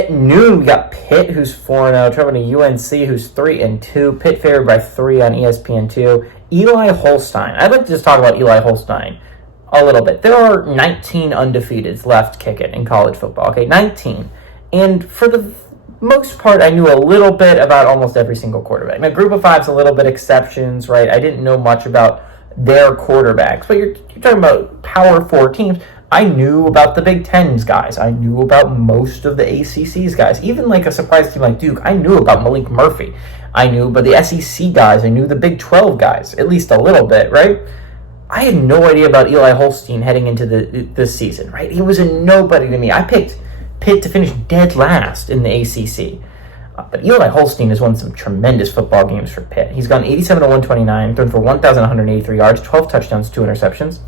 At noon, we got Pitt, who's 4-0, traveling to UNC, who's 3-2. Pitt favored by 3 on ESPN2. Eli Holstein. I'd like to just talk about Eli Holstein a little bit. There are 19 undefeateds left kicking in college football. Okay, 19. And for the most part, I knew a little bit about almost every single quarterback. Now, Group of Five's a little bit exceptions, right? I didn't know much about their quarterbacks, but you're talking about Power 4 teams. I knew about the Big Ten's guys. I knew about most of the ACC's guys. Even like a surprise team like Duke, I knew about Malik Murphy. I knew about the SEC guys. I knew the Big 12 guys, at least a little bit, right? I had no idea about Eli Holstein heading into this season, right? He was a nobody to me. I picked Pitt to finish dead last in the ACC. But Eli Holstein has won some tremendous football games for Pitt. He's gone 87-129, thrown for 1,183 yards, 12 touchdowns, 2 interceptions.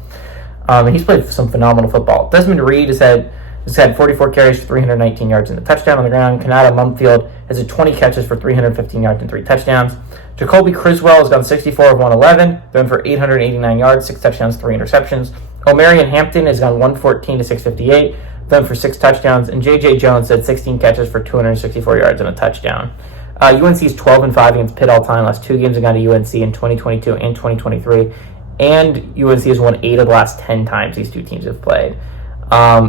And he's played some phenomenal football. Desmond Reed has had 44 carries for 319 yards and a touchdown on the ground. Kanata Mumfield has had 20 catches for 315 yards and 3 touchdowns. Jacoby Criswell has gone 64 of 111, thrown for 889 yards, 6 touchdowns, 3 interceptions. O'Marion Hampton has gone 114 to 658, thrown for 6 touchdowns. And J.J. Jones had 16 catches for 264 yards and a touchdown. UNC is 12-5 against Pitt all time. Last 2 games have gone to UNC in 2022 and 2023. And UNC has won 8 of the last 10 times these two teams have played.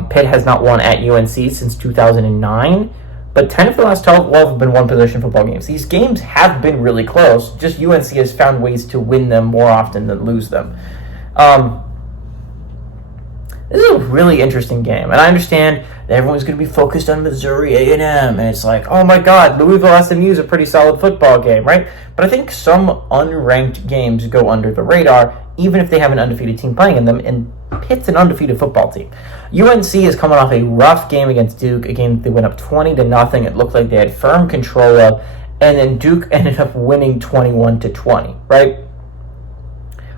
Pitt has not won at UNC since 2009, but 10 of the last 12 have been one-possession football games. These games have been really close, just UNC has found ways to win them more often than lose them. This is a really interesting game, and I understand that everyone's going to be focused on Missouri A&M, and it's like, oh my god, Louisville SMU is a pretty solid football game, right? But I think some unranked games go under the radar, even if they have an undefeated team playing in them, and Pitt's an undefeated football team. UNC is coming off a rough game against Duke, a game that they went up 20-0. It looked like they had firm control of, and then Duke ended up winning 21-20, right?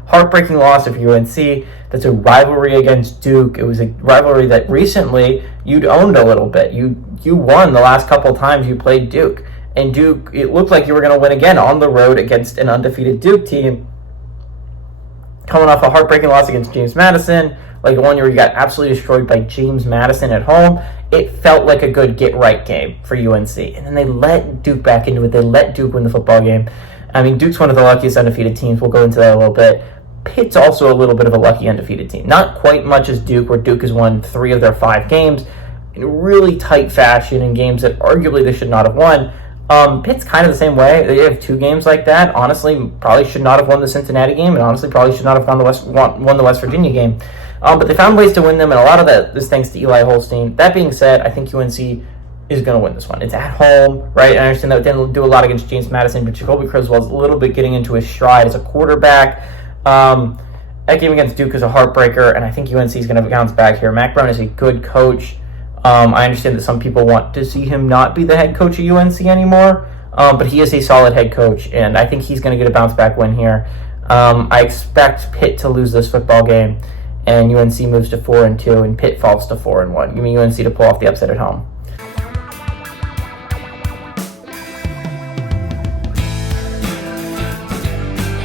Heartbreaking loss of UNC. That's a rivalry against Duke. It was a rivalry that recently you'd owned a little bit. You won the last couple times you played Duke. And Duke, it looked like you were going to win again on the road against an undefeated Duke team. Coming off a heartbreaking loss against James Madison, like one where you got absolutely destroyed by James Madison at home, it felt like a good get-right game for UNC. And then they let Duke back into it. They let Duke win the football game. I mean, Duke's one of the luckiest undefeated teams. We'll go into that a little bit. Pitt's also a little bit of a lucky undefeated team. Not quite much as Duke, where Duke has won 3 of their 5 games in really tight fashion in games that arguably they should not have won. Pitt's kind of the same way. They have 2 games like that. Honestly, probably should not have won the Cincinnati game, and honestly, probably should not have won the West Virginia game. But they found ways to win them, and a lot of that is thanks to Eli Holstein. That being said, I think UNC is going to win this one. It's at home, right? I understand that they didn't do a lot against James Madison, but Jacoby Criswell is a little bit getting into his stride as a quarterback. That game against Duke is a heartbreaker, and I think UNC is going to bounce back here. Mac Brown is a good coach. I understand that some people want to see him not be the head coach of UNC anymore, but he is a solid head coach, and I think he's going to get a bounce-back win here. I expect Pitt to lose this football game, and UNC moves to 4-2, and Pitt falls to 4-1. Give me UNC to pull off the upset at home.